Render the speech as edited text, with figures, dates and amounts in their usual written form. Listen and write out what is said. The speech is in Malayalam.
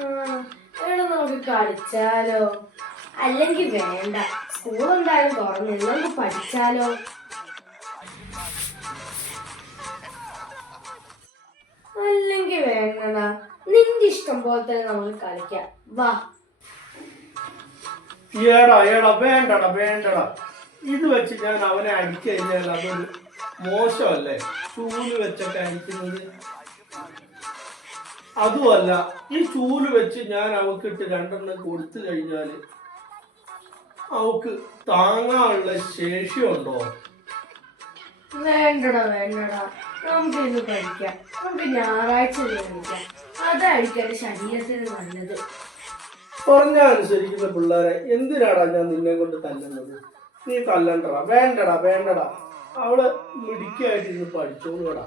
എടാ നമുക്ക് കളിച്ചാലോ? അല്ലെങ്കിൽ വേണ്ട, സ്കൂൾ എന്തായാലും തുറന്നില്ല, നമുക്ക് പഠിച്ചാലോ? അല്ലെങ്കിൽ വേണ്ടടാ, നിന്റെ ഇഷ്ടം പോലെ തന്നെ നമുക്ക് കളിക്കാം, വാ. വേണ്ടടാ വേണ്ടടാ, ഇത് വെച്ച് ഞാൻ അവനെ അടിക്കഴിഞ്ഞാൽ അതൊരു മോശമല്ലേ? ചൂല് വെച്ചൊക്കെ അടിക്കുന്നത്. അതുമല്ല, ഈ ചൂല് വെച്ച് ഞാൻ അവക്കിട്ട് 2 കൊടുത്തു കഴിഞ്ഞാല് അവക്ക് താങ്ങാനുള്ള ശേഷിയുണ്ടോ? വേണ്ടടാ വേണ്ടടാ, നമുക്ക് ഇന്ന് കഴിക്കാം. നമുക്ക് ഞായറാഴ്ച കഴിക്കാം, അതായിരിക്കും എന്റെ ശരീരത്തിന് നല്ലത്. പറഞ്ഞ അനുസരിക്കുന്ന പിള്ളേരെ എന്തിനാടാ ഞാൻ നിന്നെ കൊണ്ട് തല്ലുന്നത്? നീ തല്ലണ്ടടാ, വേണ്ടടാ വേണ്ടടാ, അവള് മിടുക്കിയായിട്ട് ഇന്ന് പഠിച്ചോളൂടാ.